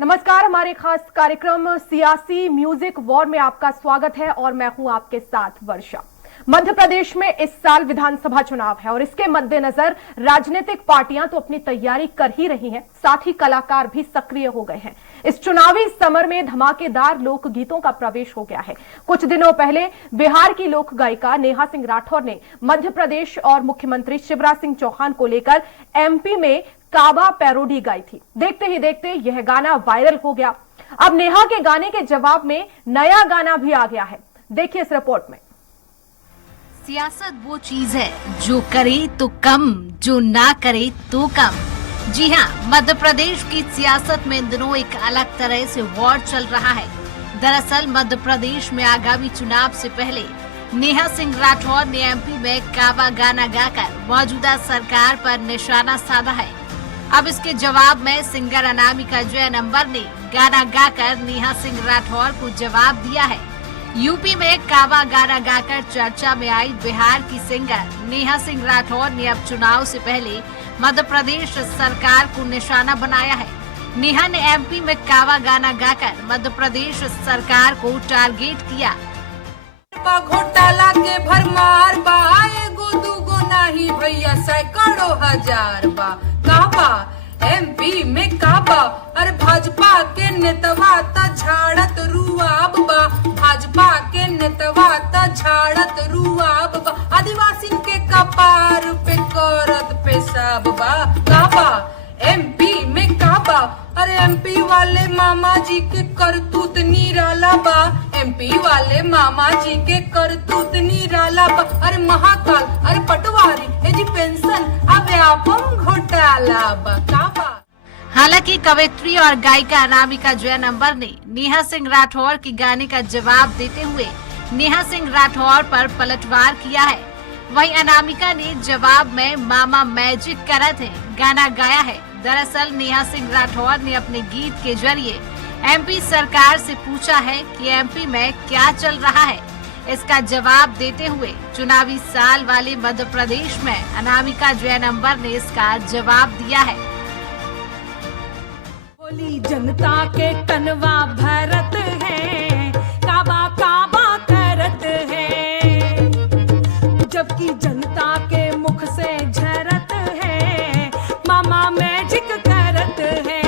नमस्कार, हमारे खास कार्यक्रम सियासी म्यूजिक वॉर में आपका स्वागत है और मैं हूं आपके साथ वर्षा। मध्य प्रदेश में इस साल विधानसभा चुनाव है और इसके मद्देनजर राजनीतिक पार्टियां तो अपनी तैयारी कर ही रही हैं, साथ ही कलाकार भी सक्रिय हो गए हैं। इस चुनावी समर में धमाकेदार लोकगीतों का प्रवेश हो गया है। कुछ दिनों पहले बिहार की लोक गायिका नेहा सिंह राठौर ने मध्य प्रदेश और मुख्यमंत्री शिवराज सिंह चौहान को लेकर एमपी में काबा पैरोडी गाई थी। देखते ही देखते यह गाना वायरल हो गया। अब नेहा के गाने के जवाब में नया गाना भी आ गया है, देखिए इस रिपोर्ट में। सियासत वो चीज है जो करे तो कम, जो ना करे तो कम। जी हाँ, मध्य प्रदेश की सियासत में इन दिनों एक अलग तरह से वॉर चल रहा है। दरअसल मध्य प्रदेश में आगामी चुनाव से पहले नेहा सिंह राठौर ने एमपी में काबा गाना गाकर मौजूदा सरकार पर निशाना साधा है। अब इसके जवाब में सिंगर अनामिका जैन अंबर ने गाना गाकर नेहा सिंह राठौर को जवाब दिया है। यूपी में काबा गाना गाकर चर्चा में आई बिहार की सिंगर नेहा सिंह राठौर ने अब चुनाव से पहले मध्य प्रदेश सरकार को निशाना बनाया है। नेहा ने एमपी में काबा गाना गाकर मध्य प्रदेश सरकार को टारगेट किया। घोटाला के भरमार बा, एगो दूगो नाही भैया सैकड़ों हजार बा। काबा एमपी में काबा, अरे भाजपा के नेतवा त झाड़त रुआब बा, भाजपा के नेतवा त झाड़त रुआब बा, आदिवासी के कपार पे करत पेशाब बा। काबा एमपी में काबा, अरे एमपी वाले मामा जी के करतूत निराला बा, एमपी वाले मामा जी के करतूत निराला बा। अरे महाकाल, अरे पटवारी, ए जी पेंशन, अब व्यापम घोटाला बा। काबा। हालांकि कवयित्री और गायिका अनामिका जैन अंबर ने नेहा सिंह राठौर के गाने का जवाब देते हुए नेहा सिंह राठौर पर पलटवार किया है। वहीं अनामिका ने जवाब में मामा मैजिक करत है गाना गाया है। दरअसल नेहा सिंह राठौर ने अपने गीत के जरिए एमपी सरकार से पूछा है कि एमपी में क्या चल रहा है। इसका जवाब देते हुए चुनावी साल वाले मध्य प्रदेश में अनामिका जैन अंबर ने इसका जवाब दिया है। बोली जनता के कनवा भरत है, काबा काबा करत है, जबकि जनता के मुख से झरत है, मामा मैजिक करत है,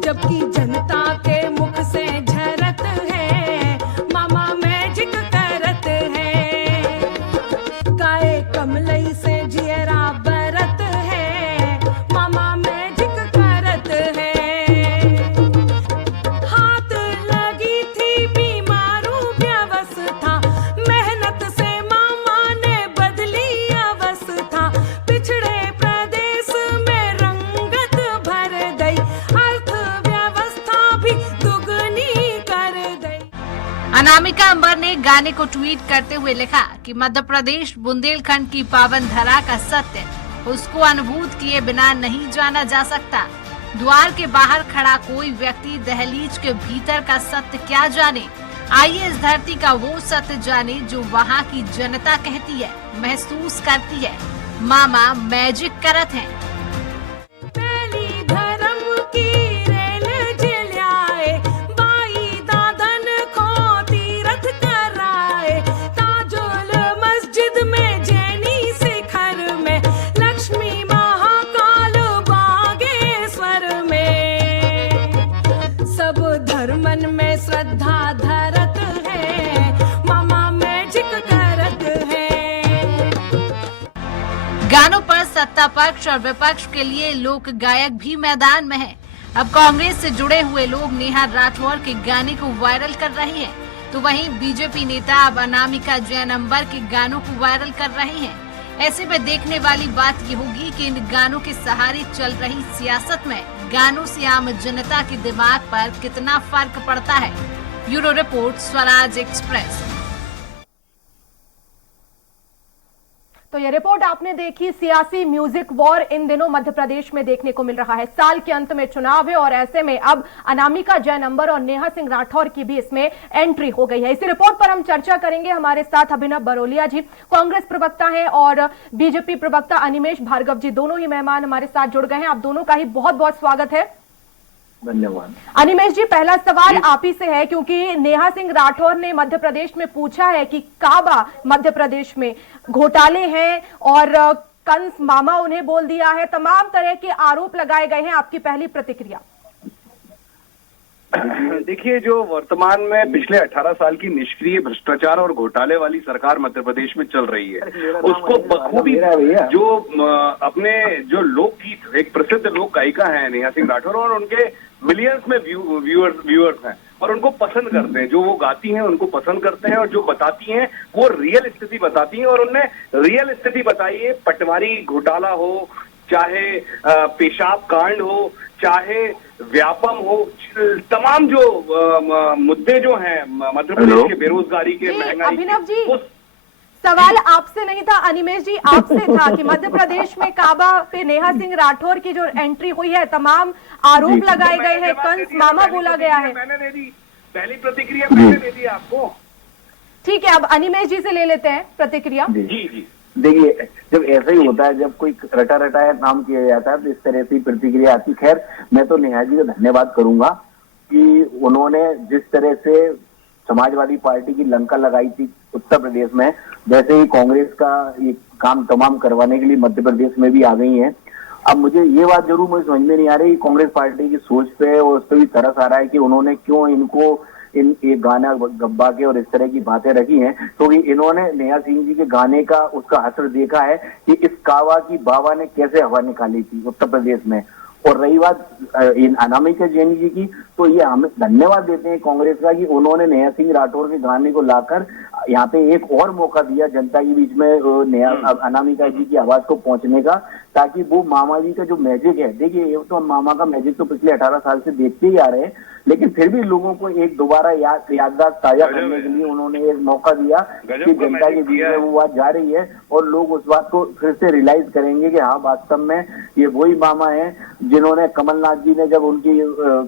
जबकि जनता के मुख से झरत है, मामा मैजिक करत है, गाय कमलई से जियरा बरत है, मामा मैजिक करत है, हाथ लगी थी बीमारू व्यवस्था, मेहनत से मामा ने बदली अवस्था, पिछड़े प्रदेश में रंगत भर दई, अर्थव्यवस्था भी दुगनी कर दई। अनामिका अंबर ने गाने को ट्वीट करते हुए लिखा कि मध्य प्रदेश बुंदेलखंड की पावन धरा का सत्य उसको अनुभूत किए बिना नहीं जाना जा सकता। द्वार के बाहर खड़ा कोई व्यक्ति दहलीज के भीतर का सत्य क्या जाने। आइए इस धरती का वो सत्य जाने जो वहाँ की जनता कहती है, महसूस करती है। मामा मैजिक करत हैं। पहली धर्म की रेल जलाए, बाई दादन को तीरथ कराए, ताजुल मस्जिद में जैनी शिखर में, लक्ष्मी महाकाल बागेश्वर में, सब धर्मन में श्रद्धा धरत है, मामा मैजिक करत है। गानों पर सत्ता पक्ष और विपक्ष के लिए लोक गायक भी मैदान में हैं। अब कांग्रेस से जुड़े हुए लोग नेहा राठौर के गाने को वायरल कर रहे हैं, तो वहीं बीजेपी नेता अब अनामिका जैन अंबर के गानों को वायरल कर रहे हैं। ऐसे में देखने वाली बात ये होगी कि इन गानों के सहारे चल रही सियासत में गानों से आम जनता के दिमाग पर कितना फर्क पड़ता है। Bureau report, Swaraj express. तो ये रिपोर्ट आपने देखी। सियासी म्यूजिक वॉर इन दिनों मध्य प्रदेश में देखने को मिल रहा है। साल के अंत में चुनाव है और ऐसे में अब अनामिका जैन अंबर और नेहा सिंह राठौर की भी इसमें एंट्री हो गई है। इसी रिपोर्ट पर हम चर्चा करेंगे। हमारे साथ अभिनव बरोलिया जी, कांग्रेस प्रवक्ता हैं, और बीजेपी प्रवक्ता अनिमेश भार्गव जी, दोनों ही मेहमान हमारे साथ जुड़ गए हैं। आप दोनों का ही बहुत बहुत स्वागत है। धन्यवाद। अनिमेश जी, पहला सवाल आप ही से है, क्योंकि नेहा सिंह राठौर ने मध्य प्रदेश में पूछा है कि काबा मध्य प्रदेश में घोटाले हैं और कंस मामा उन्हें बोल दिया है, तमाम तरह के आरोप लगाए गए हैं। आपकी पहली प्रतिक्रिया? देखिए, जो वर्तमान में पिछले 18 साल की निष्क्रिय भ्रष्टाचार और घोटाले वाली सरकार मध्य प्रदेश में चल रही है, उसको बखूबी जो अपने जो लोकगीत, एक प्रसिद्ध लोक गायिका है नेहा सिंह राठौर, और उनके मिलियंस में व्यूअर्स हैं और उनको पसंद करते हैं, जो वो गाती हैं उनको पसंद करते हैं, और जो बताती हैं वो रियल स्थिति बताती हैं। और उनने रियल स्थिति बताई है, पटवारी घोटाला हो, चाहे पेशाब कांड हो, चाहे व्यापम हो, तमाम जो मुद्दे जो हैं मध्य प्रदेश के बेरोजगारी के, महंगाई अभिनव जी, सवाल आपसे नहीं था, अनिमेश जी आपसे था कि मध्य प्रदेश में काबा पे नेहा सिंह राठौर की जो एंट्री हुई है, तमाम आरोप लगाए गए हैं, कंस मामा बोला गया है। मैंने दे दी पहली प्रतिक्रिया, मैंने दे दी आपको। ठीक है, अब अनिमेश जी से ले लेते हैं प्रतिक्रिया। जी। देखिए, जब ऐसा ही होता है, जब कोई रटा रटाया काम किया जाता है तो इस तरह से प्रतिक्रिया आती। खैर, मैं तो नेहा जी का धन्यवाद करूंगा कि उन्होंने जिस तरह से समाजवादी पार्टी की लंका लगाई थी उत्तर प्रदेश में, वैसे ही कांग्रेस का ये काम तमाम करवाने के लिए मध्य प्रदेश में भी आ गई हैं। अब मुझे ये बात जरूर मुझे समझ में नहीं आ रही, कांग्रेस पार्टी की सोच पे और उस पर भी तरस आ रहा है कि उन्होंने क्यों इनको एक गाना गब्बा के और इस तरह की बातें रखी हैं, क्योंकि इन्होंने नेहा सिंह जी के गाने का उसका असर देखा है कि इस कावा की बाबा ने कैसे हवा निकाली थी उत्तर प्रदेश में। और रही बात अनामिका जैन जी की, तो ये हमें धन्यवाद देते हैं कांग्रेस का कि उन्होंने नेहा सिंह राठौर के गाने को लाकर यहाँ पे एक और मौका दिया जनता के बीच में नेहा अनामिका जी की आवाज को पहुंचने का, ताकि वो मामा जी का जो मैजिक है, देखिए ये तो हम मामा का मैजिक तो पिछले 18 साल से देखते ही आ रहे हैं, लेकिन फिर भी लोगों को एक दोबारा याददाश्त ताजा करने के लिए उन्होंने एक मौका दिया कि जनता के बीच में वो बात जा रही है और लोग उस बात को फिर से रियलाइज करेंगे कि हाँ, वास्तव में ये वही मामा है जिन्होंने कमलनाथ जी ने जब उनकी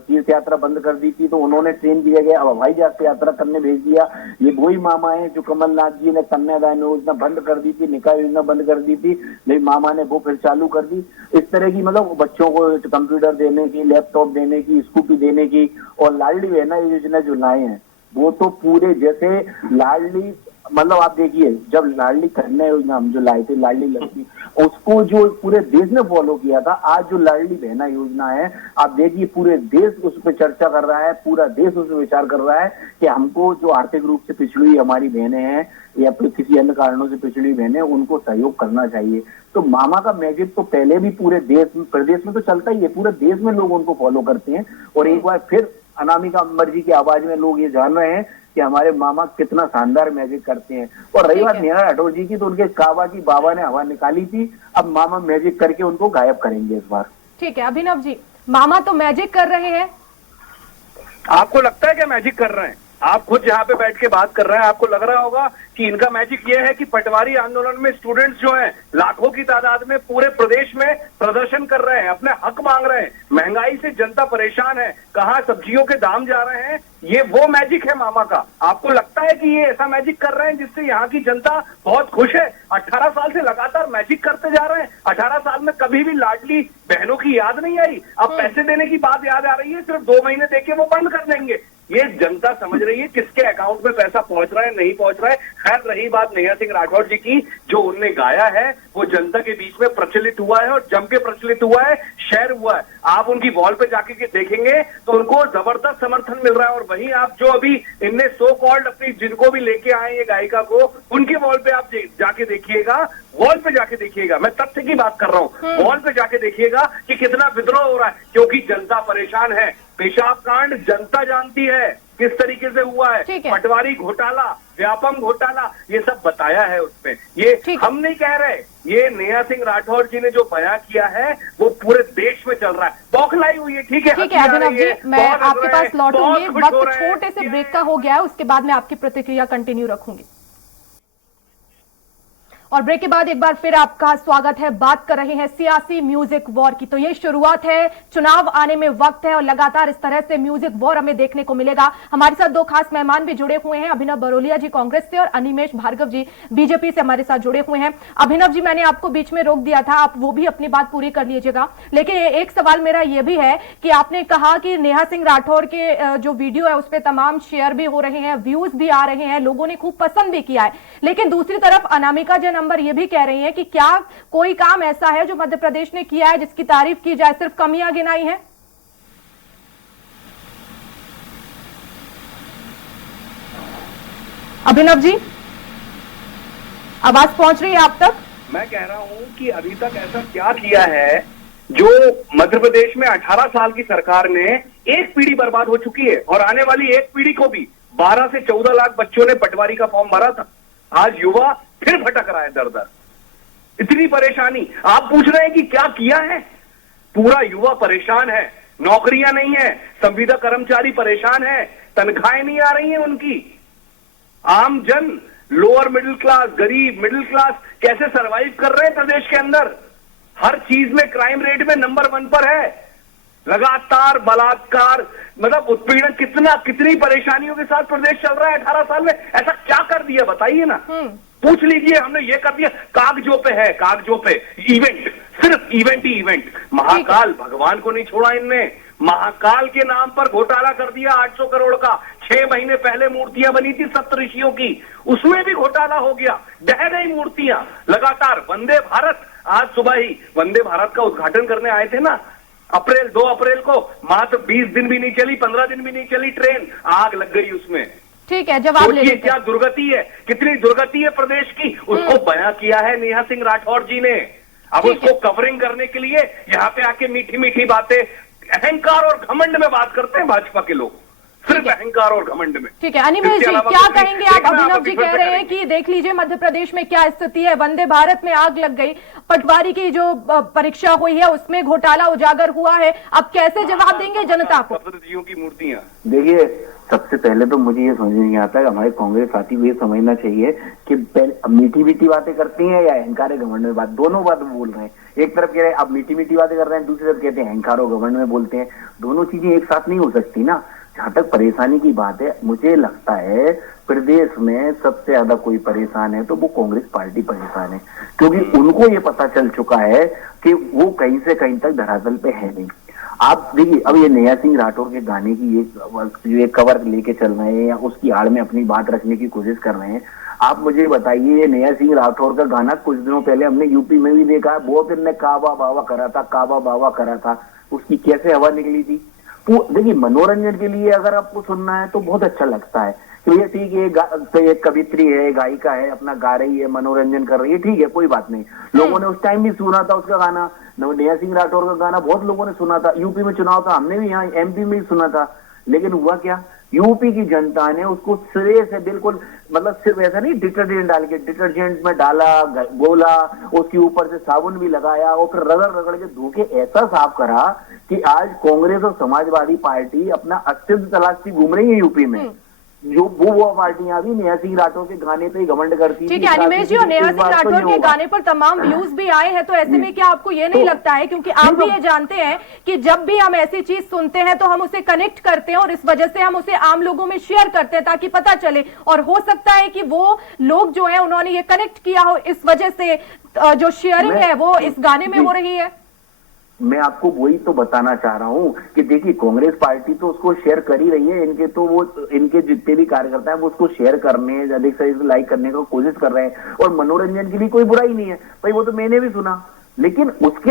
तीर्थ यात्रा बंद कर दी थी तो उन्होंने ट्रेन की जगह अब हवाई जहाज से यात्रा करने भेज दिया। ये वही मामा है जो कमलनाथ जी ने कन्यादान योजना बंद कर दी थी, निकाह योजना बंद कर दी थी, लेकिन मामा ने वो फिर चालू कर दी। इस तरह की मतलब बच्चों को कंप्यूटर देने की, लैपटॉप देने की, स्कूटी देने की, और लाडली बहना योजना जो लाए हैं वो तो पूरे जैसे लाडली, मतलब आप देखिए जब लाडली कन्या योजना हम जो लाए थे, लाडली लड़की, उसको जो पूरे देश ने फॉलो किया था, आज जो लाडली बहना योजना है आप देखिए पूरे देश उस पर चर्चा कर रहा है, पूरा देश उस पर विचार कर रहा है कि हमको जो आर्थिक रूप से पिछड़ी हमारी बहनें हैं या फिर किसी अन्य कारणों से पिछड़ी बहनें, उनको सहयोग करना चाहिए। तो मामा का मैजिक तो पहले भी पूरे देश प्रदेश में तो चलता ही है, पूरे देश में लोग उनको फॉलो करते हैं, और एक बार फिर अनामिका अंबर जी की आवाज में लोग ये जान रहे हैं कि हमारे मामा कितना शानदार मैजिक करते हैं। और रही बात नेहा राठौर जी की, तो उनके काबा की बाबा ने हवा निकाली थी, अब मामा मैजिक करके उनको गायब करेंगे इस बार। ठीक है अभिनव जी, मामा तो मैजिक कर रहे हैं, आपको लगता है क्या मैजिक कर रहे हैं? आप खुद जहाँ पे बैठ के बात कर रहे हैं, आपको लग रहा होगा कि इनका मैजिक ये है कि पटवारी आंदोलन में स्टूडेंट्स जो हैं लाखों की तादाद में पूरे प्रदेश में प्रदर्शन कर रहे हैं, अपने हक मांग रहे हैं, महंगाई से जनता परेशान है, कहाँ सब्जियों के दाम जा रहे हैं, ये वो मैजिक है मामा का। आपको लगता है कि ये ऐसा मैजिक कर रहे हैं जिससे यहाँ की जनता बहुत खुश है? 18 साल से लगातार मैजिक करते जा रहे हैं, 18 साल में कभी भी लाडली बहनों की याद नहीं आई, अब पैसे देने की बात याद आ रही है, सिर्फ 2 महीने देके वो बंद कर देंगे। ये जनता समझ रही है किसके अकाउंट में पैसा पहुंच रहा है, नहीं पहुंच रहा है। खैर रही बात नेहा सिंह राठौर जी की, जो उनने गाया है वो जनता के बीच में प्रचलित हुआ है और जम के प्रचलित हुआ है, शेयर हुआ है। आप उनकी वॉल पे जाके के देखेंगे तो उनको जबरदस्त समर्थन मिल रहा है। और वहीं आप जो अभी इनने सो कॉल्ड अपनी जिनको भी लेके आए ये गायिका को, उनके वॉल पे आप जाके देखिएगा, वॉल पे जाके देखिएगा, मैं तथ्य की बात कर रहा हूँ, वॉल पे जाके देखिएगा कि कितना विद्रोह हो रहा है, क्योंकि जनता परेशान है। पेशाब कांड जनता जानती है किस तरीके से हुआ है, पटवारी घोटाला, व्यापम घोटाला, ये सब बताया है उसमें। ये हम नहीं कह रहे, ये नेहा सिंह राठौर जी ने जो बयां किया है वो पूरे देश में चल रहा है, बौखलाई हुई है। ठीक है अभिनव जी, मैं आपके पास लौटूंगी, वक्त छोटे से ब्रेक का हो गया है, उसके बाद मैं आपकी प्रतिक्रिया कंटिन्यू रखूंगी। और ब्रेक के बाद एक बार फिर आपका स्वागत है। बात कर रहे हैं सियासी म्यूजिक वॉर की। तो ये शुरुआत है, चुनाव आने में वक्त है और लगातार इस तरह से म्यूजिक वॉर हमें देखने को मिलेगा। हमारे साथ दो खास मेहमान भी जुड़े हुए हैं, अभिनव बरोलिया जी कांग्रेस से और अनिमेष भार्गव जी बीजेपी से हमारे साथ जुड़े हुए हैं। अभिनव जी, मैंने आपको बीच में रोक दिया था, आप वो भी अपनी बात पूरी कर लीजिएगा, लेकिन एक सवाल मेरा ये भी है कि आपने कहा कि नेहा सिंह राठौर के जो वीडियो है उस पर तमाम शेयर भी हो रहे हैं, व्यूज भी आ रहे हैं, लोगों ने खूब पसंद भी किया है, लेकिन दूसरी तरफ अनामिका नंबर ये भी कह रही हैं कि क्या कोई काम ऐसा है जो मध्य प्रदेश ने किया है जिसकी तारीफ की जाए, सिर्फ कमियां गिनाई हैं? अभिनव जी, आवाज पहुंच रही है आप तक? मैं कह रहा हूं कि अभी तक ऐसा क्या किया है जो मध्य प्रदेश में 18 साल की सरकार ने एक पीढ़ी बर्बाद हो चुकी है और आने वाली एक पीढ़ी को भी 12 से 14 लाख बच्चों ने पटवारी का फॉर्म भरा था। आज युवा फिर भटक रहा है दर दर। इतनी परेशानी, आप पूछ रहे हैं कि क्या किया है? पूरा युवा परेशान है, नौकरियां नहीं है, संविदा कर्मचारी परेशान है, तनख्वाहें नहीं आ रही हैं उनकी। आम जन, लोअर मिडिल क्लास, गरीब मिडिल क्लास कैसे सरवाइव कर रहे हैं प्रदेश के अंदर? हर चीज में क्राइम रेट में नंबर 1 पर है। लगातार बलात्कार, मतलब उत्पीड़न, कितनी परेशानियों के साथ प्रदेश चल रहा है 18 साल में। ऐसा क्या कर दिया बताइए ना, पूछ लीजिए। हमने ये कर दिया, कागजों पे है, कागजों पे इवेंट, सिर्फ इवेंट ही इवेंट। महाकाल भगवान को नहीं छोड़ा इनने। महाकाल के नाम पर घोटाला कर दिया 800 करोड़ का। 6 महीने पहले मूर्तियां बनी थी सप्तऋषियों की, उसमें भी घोटाला हो गया, ढह गई मूर्तियां। लगातार वंदे भारत, आज सुबह ही वंदे भारत का उद्घाटन करने आए थे ना, 2 अप्रैल को, मात्र 20 दिन भी नहीं चली, 15 दिन भी नहीं चली ट्रेन, आग लग गई उसमें। ठीक है, जवाब ले लीजिए। क्या दुर्गति है, कितनी दुर्गति है प्रदेश की, उसको बयां किया है नेहा सिंह राठौर जी ने। अब उसको कवरिंग करने के लिए यहाँ पे आके मीठी मीठी बातें, अहंकार और घमंड में बात करते हैं भाजपा के लोग, सिर्फ अहंकार और घमंड में। ठीक है, अनिमेष जी क्या कहेंगे आप? अभिनव जी कह रहे हैं कि देख लीजिए मध्य प्रदेश में क्या स्थिति है, वंदे भारत में आग लग गई, पटवारी की जो परीक्षा हुई है उसमें घोटाला उजागर हुआ है, अब कैसे जवाब देंगे जनता को? सप्तऋषियों की मूर्तियां, देखिए, सबसे पहले तो मुझे ये समझ नहीं आता है, हमारे कांग्रेस साथी को ये समझना चाहिए कि मीठी मीठी बातें करती हैं या अहंकार घमंड में बात, दोनों बात बोल रहे हैं। एक तरफ कह रहे हैं आप मीठी मीठी बातें कर रहे हैं, दूसरी तरफ कहते हैं अहंकार और घमंड में बोलते हैं। दोनों चीजें एक साथ नहीं हो सकती ना। जहां तक परेशानी की बात है, मुझे लगता है प्रदेश में सबसे ज्यादा कोई परेशान है तो वो कांग्रेस पार्टी परेशान है, क्योंकि उनको ये पता चल चुका है कि वो कहीं से कहीं तक धरातल पे है नहीं। आप देखिए, अब ये नेहा सिंह राठौर के गाने की एक कवर लेके चल रहे हैं या उसकी आड़ में अपनी बात रखने की कोशिश कर रहे हैं। आप मुझे बताइए, ये नेहा सिंह राठौर का गाना कुछ दिनों पहले हमने यूपी में भी देखा है, बहुत इनने काबा बाबा करा था, काबा बाबा करा था, उसकी कैसे हवा निकली थी। तो देखिए, मनोरंजन के लिए अगर आपको सुनना है तो बहुत अच्छा लगता है कि भैया ठीक है, एक कवित्री है, गायिका है, अपना गा रही है, मनोरंजन कर रही है, ठीक है, कोई बात नहीं। लोगों ने उस टाइम भी सुना था उसका गाना, नेहा सिंह राठौर का गाना बहुत लोगों ने सुना था। यूपी में चुनाव था, हमने भी यहाँ एमपी में सुना था, लेकिन हुआ क्या, यूपी की जनता ने उसको सिरे से बिल्कुल, मतलब सिर्फ ऐसा नहीं डिटर्जेंट डाल के, डिटर्जेंट में डाला, गोला, उसके ऊपर से साबुन भी लगाया और फिर रगड़ रगड़ के धो के ऐसा साफ करा कि आज कांग्रेस और समाजवादी पार्टी अपना अस्तित्व तलाशती घूम रही है यूपी में। जो वो पार्टियां भी नेहा सिंह राठौर के गाने पे ही घमंड करती ठीक है अनिमेष जी, और नेहा सिंह राठौर के गाने पर तमाम व्यूज भी आए हैं, तो ऐसे में क्या आपको ये नहीं लगता है, क्योंकि आप भी ये जानते हैं कि जब भी हम ऐसी चीज सुनते हैं तो हम उसे कनेक्ट करते हैं और इस वजह से हम उसे आम लोगों में शेयर करते हैं ताकि पता चले, और हो सकता है कि वो लोग जो है उन्होंने ये कनेक्ट किया हो, इस वजह से जो शेयरिंग है वो इस गाने में हो रही है। मैं आपको वही तो बताना चाह रहा हूं कि देखिए, कांग्रेस पार्टी तो उसको शेयर कर ही रही है, इनके जितने भी कार्यकर्ता हैं वो उसको शेयर करने, अधिक से अधिक लाइक करने की कोशिश कर रहे हैं, और मनोरंजन के लिए कोई बुराई नहीं है भाई, वो तो मैंने भी सुना। लेकिन उसके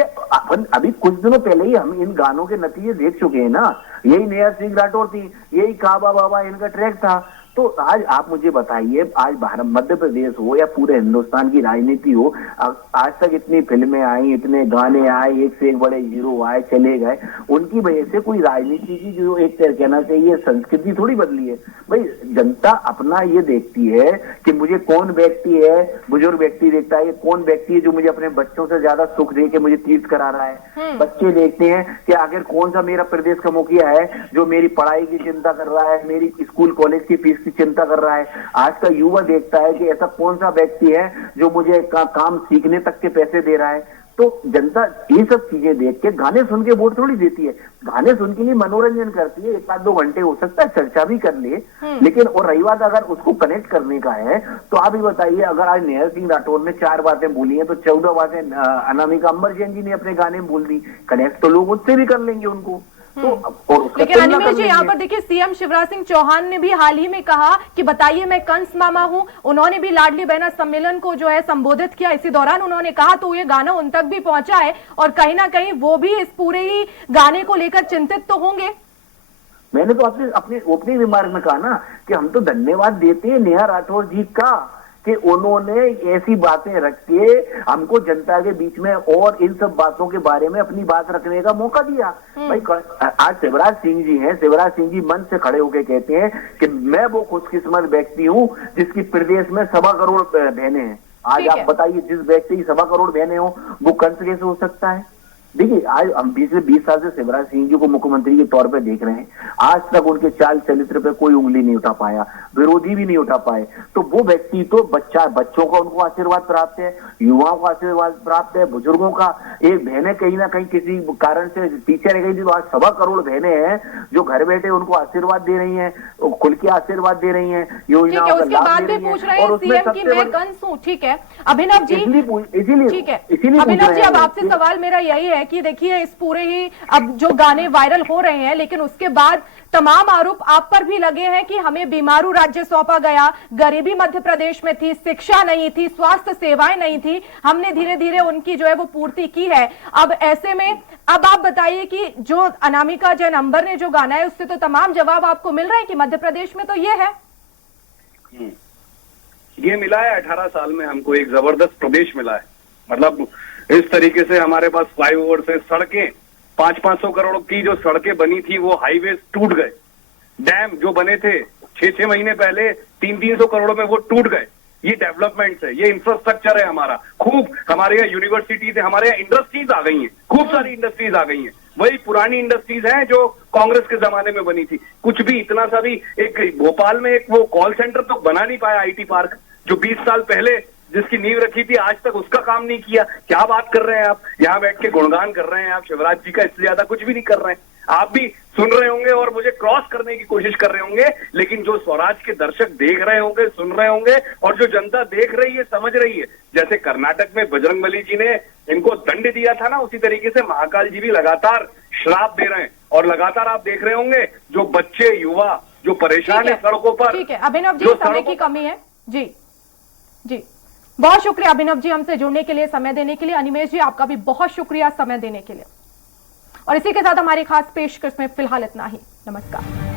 अभी कुछ दिनों पहले ही हम इन गानों के नतीजे देख चुके हैं ना। यही नेहा सिंह राठौर थी, यही काबा बाबा इनका ट्रैक था। तो आज आप मुझे बताइए, आज भारत, मध्य प्रदेश हो या पूरे हिंदुस्तान की राजनीति हो, आज तक इतनी फिल्में आई, इतने गाने आए, एक से एक बड़े हीरो आए चले गए, उनकी वजह से कोई राजनीति की जो एक कहना चाहिए संस्कृति थोड़ी बदली है भाई। जनता अपना ये देखती है कि मुझे कौन व्यक्ति है, बुजुर्ग व्यक्ति देखता है, कौन व्यक्ति है जो मुझे अपने बच्चों से ज्यादा सुख दे के मुझे तीर्थ करा रहा है। बच्चे देखते हैं कि आखिर कौन सा मेरा प्रदेश का मुखिया है जो मेरी पढ़ाई की चिंता कर रहा है, मेरी स्कूल कॉलेज की फीस की चिंता कर रहा है। आज का युवा देखता है कि ऐसा कौन सा व्यक्ति है जो मुझे काम सीखने तक के पैसे दे रहा है। तो जनता ये सब चीजें देख के गाने सुन के वोट थोड़ी देती है, गाने सुन के लिए मनोरंजन करती है, 1-2 घंटे हो सकता है चर्चा भी कर ले, लेकिन और रही बात अगर उसको कनेक्ट करने का है तो आप ही बताइए, अगर आज नेहर सिंह राठौर ने 4 बातें बोली हैं तो 14 बातें अनामिका अंबर जैन जी ने अपने गाने में बोल दी। कनेक्ट तो लोग उससे भी कर लेंगे उनको। तो और उसका लेकिन तुलना अनिमेश कर जी, लेंगे। यहाँ पर देखिए सीएम शिवराज सिंह चौहान ने भी हाल ही में कहा कि बताइए मैं कंस मामा हूं। उन्होंने भी लाडली बहना सम्मेलन को जो है संबोधित किया। इसी दौरान उन्होंने कहा तो ये गाना उन तक भी पहुंचा है और कहीं ना कहीं वो भी इस पूरे ही गाने को लेकर चिंतित तो होंगे। मैंने तो आपसे अपने ओपनिंग रिमार्क में कहा ना कि हम तो धन्यवाद देते हैं नेहा राठौर जी का कि उन्होंने ऐसी बातें रख के हमको जनता के बीच में और इन सब बातों के बारे में अपनी बात रखने का मौका दिया। भाई आज शिवराज सिंह जी हैं, शिवराज सिंह जी मन से खड़े होकर कहते हैं कि मैं वो खुशकिस्मत व्यक्ति हूं जिसकी प्रदेश में 1.25 करोड़ बहनें हैं। आज आप बताइए, जिस व्यक्ति की 1.25 करोड़ बहनें हो वो कंस कैसे हो सकता है? देखिए, आज हम 20 साल से शिवराज सिंह जी को मुख्यमंत्री के तौर पे देख रहे हैं। आज तक उनके चाल चरित्र पे कोई उंगली नहीं उठा पाया, विरोधी भी नहीं उठा पाए। तो वो व्यक्ति तो बच्चों का उनको आशीर्वाद प्राप्त है, युवाओं का आशीर्वाद प्राप्त है, बुजुर्गों का। एक बहनें कहीं ना कहीं किसी कारण से पीछे रह गई थी, तो आज 1.25 करोड़ बहनें हैं जो घर बैठे उनको आशीर्वाद दे रही है, खुल के आशीर्वाद दे रही है, योजनाओं का लाभ दे रही है। पूछ रहे हैं सीएम की मैं कंस हूं। ठीक है अभिनव जी, इसीलिए ठीक है अभिनव जी, अब आपसे सवाल मेरा यही है कि देखिए इस पूरे ही अब जो गाने वायरल हो रहे हैं, लेकिन उसके बाद तमाम आरोप आप पर भी लगे हैं कि हमें बीमारू राज्य सौंपा गया, गरीबी मध्य प्रदेश में थी, शिक्षा नहीं थी, स्वास्थ्य सेवाएं नहीं थी, हमने धीरे धीरे उनकी जो है वो पूर्ति की है। अब ऐसे में अब आप बताइए कि जो अनामिका जैन अंबर ने जो गाना है उससे तो तमाम जवाब आपको मिल रहे हैं कि मध्य प्रदेश में तो ये है। ये मिला है 18 साल में हमको एक जबरदस्त प्रदेश मिला है। मतलब इस तरीके से हमारे पास फ्लाईओवर से सड़कें 500-500 करोड़ की जो सड़कें बनी थी वो हाईवे टूट गए। डैम जो बने थे 6-6 महीने पहले 300-300 करोड़ में वो टूट गए। ये डेवलपमेंट है, ये इंफ्रास्ट्रक्चर है हमारा। खूब हमारे यहाँ यूनिवर्सिटीज है, हमारे यहाँ इंडस्ट्रीज आ गई हैं, खूब सारी इंडस्ट्रीज आ गई हैं। वही पुरानी इंडस्ट्रीज हैं जो कांग्रेस के जमाने में बनी थी। कुछ भी इतना सा भी एक भोपाल में एक वो कॉल सेंटर तो बना नहीं पाया आईटी पार्क, जो 20 साल पहले जिसकी नींव रखी थी, आज तक उसका काम नहीं किया। क्या बात कर रहे हैं आप? यहाँ बैठ के गुणगान कर रहे हैं आप शिवराज जी का, इससे ज्यादा कुछ भी नहीं कर रहे हैं। आप भी सुन रहे होंगे और मुझे क्रॉस करने की कोशिश कर रहे होंगे, लेकिन जो स्वराज के दर्शक देख रहे होंगे, सुन रहे होंगे, और जो जनता देख रही है, समझ रही है। जैसे कर्नाटक में बजरंगबली जी ने इनको दंड दिया था ना, उसी तरीके से महाकाल जी भी लगातार श्राप दे रहे हैं। और लगातार आप देख रहे होंगे जो बच्चे युवा जो परेशान है सड़कों पर। ठीक है अभिनव जी, समय की कमी है जी। जी बहुत शुक्रिया अभिनव जी हमसे जुड़ने के लिए, समय देने के लिए। अनिमेश जी आपका भी बहुत शुक्रिया समय देने के लिए। और इसी के साथ हमारी खास पेशकश में फिलहाल इतना ही। नमस्कार।